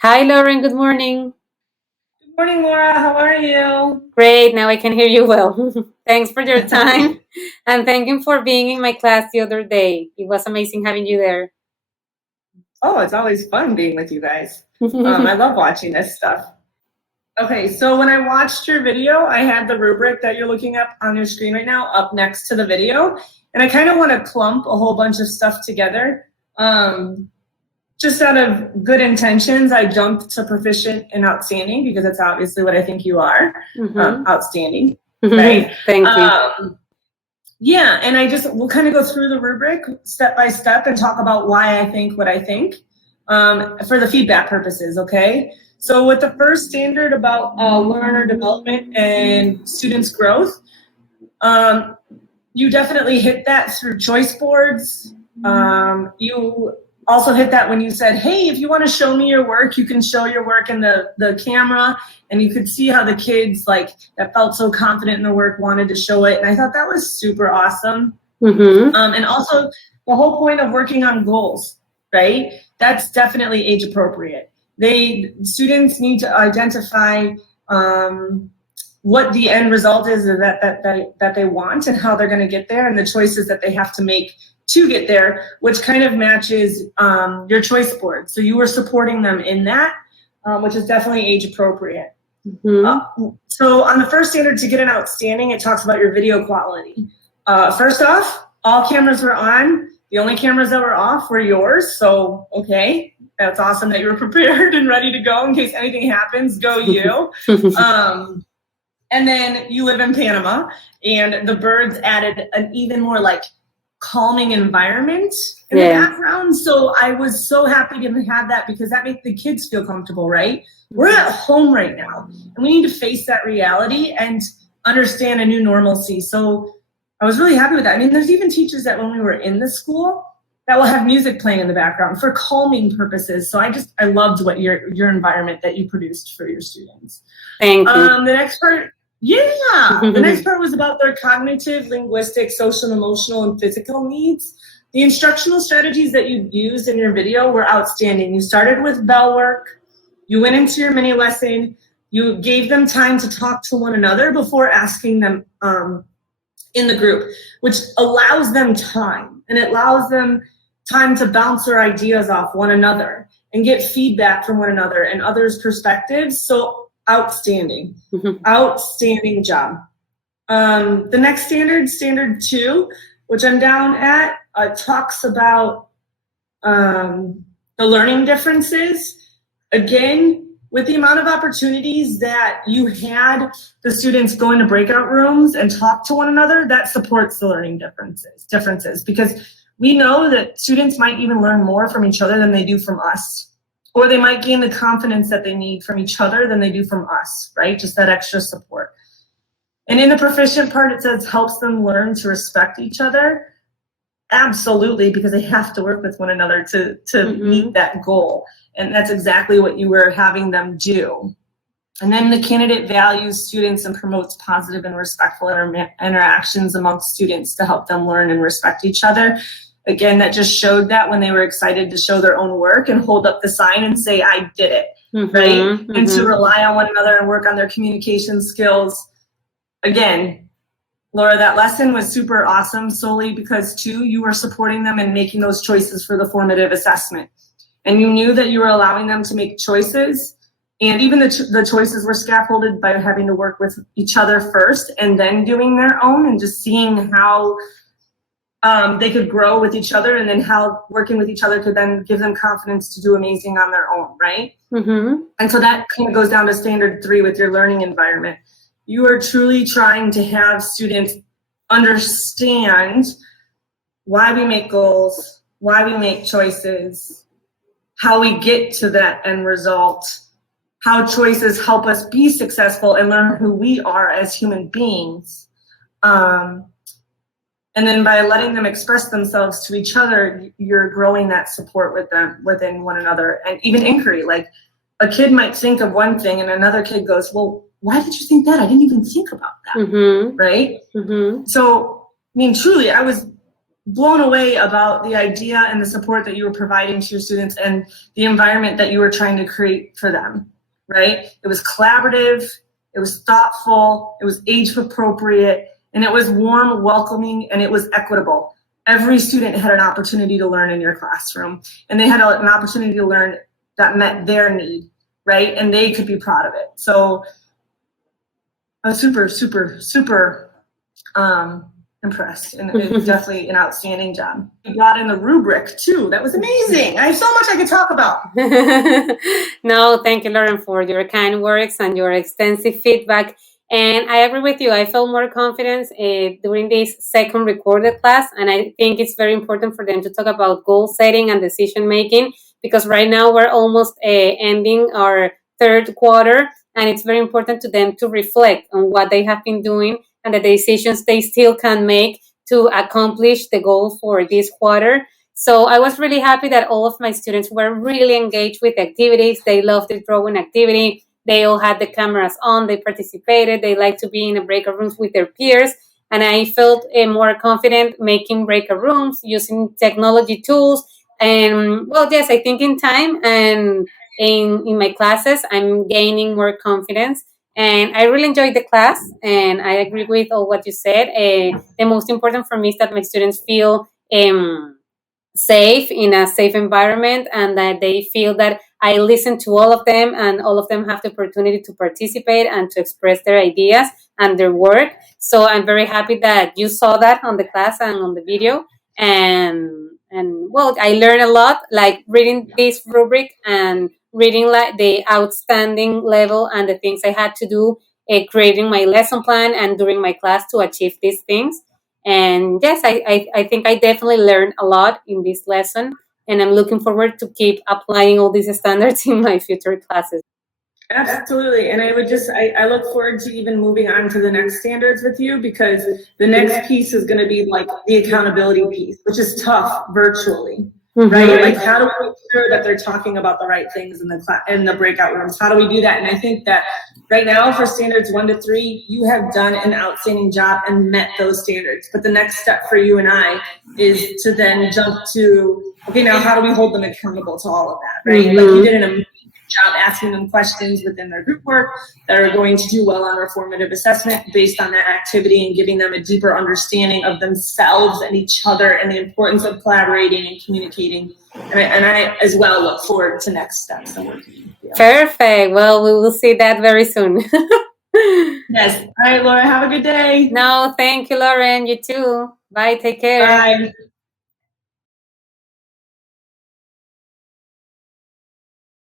Hi, Lauren. Good morning. Good morning, Laura. How are you? Great. Now I can hear you well. Thanks for your time. And thank you for being in my class the other day. It was amazing having you there. Oh, it's always fun being with you guys. I love watching this stuff. Okay, so when I watched your video, I had the rubric that you're looking up on your screen right now up next to the video. And I kind of want to clump a whole bunch of stuff together. Just out of good intentions, I jumped to proficient and outstanding because that's obviously what I think you are. Outstanding, right? Thank you. Yeah, and we'll kind of go through the rubric step by step and talk about why I think what I think for the feedback purposes, okay? So with the first standard about learner development and students' growth, you definitely hit that through choice boards. You also hit that when you said, hey, if you want to show me your work, you can show your work in the camera, and you could see how the kids that felt so confident in their work wanted to show it. And I thought that was super awesome. And also the whole point of working on goals, right? That's definitely age appropriate. Students need to identify what the end result is that they want and how they're going to get there and the choices that they have to make to get there, which kind of matches your choice board. So you were supporting them in that, which is definitely age appropriate. So on the first standard to get an outstanding, it talks about your video quality. First off, all cameras were on. The only cameras that were off were yours. So, okay, that's awesome that you were prepared and ready to go in case anything happens. Go you. And then you live in Panama, and the birds added an even more calming environment in the background. So I was so happy to have that because that makes the kids feel comfortable, right? We're at home right now, and we need to face that reality and understand a new normalcy. So I was really happy with that. I mean, there's even teachers that when we were in the school that will have music playing in the background for calming purposes. So I loved what your environment that you produced for your students. Thank you. The next part. Yeah, the next part was about their cognitive, linguistic, social, emotional, and physical needs. The instructional strategies that you used in your video were outstanding. You started with bell work, you went into your mini lesson, you gave them time to talk to one another before asking them in the group, which allows them time, and it allows them time to bounce their ideas off one another and get feedback from one another and others' perspectives. So outstanding. Outstanding job. The next standard 2, which I'm down at, talks about the learning differences. Again, with the amount of opportunities that you had the students go into breakout rooms and talk to one another, that supports the learning differences because we know that students might even learn more from each other than they do from us. Or they might gain the confidence that they need from each other than they do from us, right? Just that extra support. And in the proficient part, it says helps them learn to respect each other. Absolutely, because they have to work with one another to meet that goal. And that's exactly what you were having them do. And then the candidate values students and promotes positive and respectful interactions amongst students to help them learn and respect each other. Again, that just showed that when they were excited to show their own work and hold up the sign and say, I did it, right? And to rely on one another and work on their communication skills. Again, Laura, that lesson was super awesome solely because, too, you were supporting them and making those choices for the formative assessment. And you knew that you were allowing them to make choices. And even the choices were scaffolded by having to work with each other first and then doing their own and just seeing how they could grow with each other and then how working with each other could then give them confidence to do amazing on their own, right? And so that kind of goes down to standard 3 with your learning environment. You are truly trying to have students understand why we make goals, why we make choices, how we get to that end result, how choices help us be successful and learn who we are as human beings. And then by letting them express themselves to each other, you're growing that support with them within one another. And even inquiry, like a kid might think of one thing and another kid goes, well, why did you think that? I didn't even think about that, right? So, I mean, truly, I was blown away about the idea and the support that you were providing to your students and the environment that you were trying to create for them, right? It was collaborative, it was thoughtful, it was age appropriate, and it was warm, welcoming, and it was equitable. Every student had an opportunity to learn in your classroom, and they had an opportunity to learn that met their need, right? And they could be proud of it. So I was super, super, super impressed, and it was definitely an outstanding job. You brought in the rubric too. That was amazing. I have so much I could talk about. No, thank you, Lauren, for your kind words and your extensive feedback. And I agree with you. I felt more confidence during this second recorded class, and I think it's very important for them to talk about goal setting and decision making, because right now we're almost ending our third quarter, and it's very important to them to reflect on what they have been doing and the decisions they still can make to accomplish the goal for this quarter. So I was really happy that all of my students were really engaged with the activities. They loved the drawing activity. They all had the cameras on. They participated. They like to be in the breakout rooms with their peers. And I felt more confident making breakout rooms, using technology tools. And well, yes, I think in time and in my classes, I'm gaining more confidence. And I really enjoyed the class, and I agree with all what you said. The most important for me is that my students feel safe in a safe environment, and that they feel that I listen to all of them, and all of them have the opportunity to participate and to express their ideas and their work. So I'm very happy that you saw that on the class and on the video. And well, I learned a lot, like reading this rubric and reading like the outstanding level and the things I had to do, creating my lesson plan and during my class to achieve these things. And yes, I think I definitely learned a lot in this lesson, and I'm looking forward to keep applying all these standards in my future classes. Absolutely. And I look forward to even moving on to the next standards with you, because the next piece is going to be like the accountability piece, which is tough virtually, right? Like, how do we make sure that they're talking about the right things in the breakout rooms? How do we do that? And I think that right now for standards 1 to 3, you have done an outstanding job and met those standards. But the next step for you and I is to then jump to, okay, now how do we hold them accountable to all of that, right? Like, you did an amazing job asking them questions within their group work that are going to do well on our formative assessment based on that activity, and giving them a deeper understanding of themselves and each other and the importance of collaborating and communicating. And I as well look forward to next steps and working with you. Perfect. Well, we will see that very soon. Yes. All right, Laura, have a good day. No, thank you, Lauren. You too. Bye. Take care. Bye.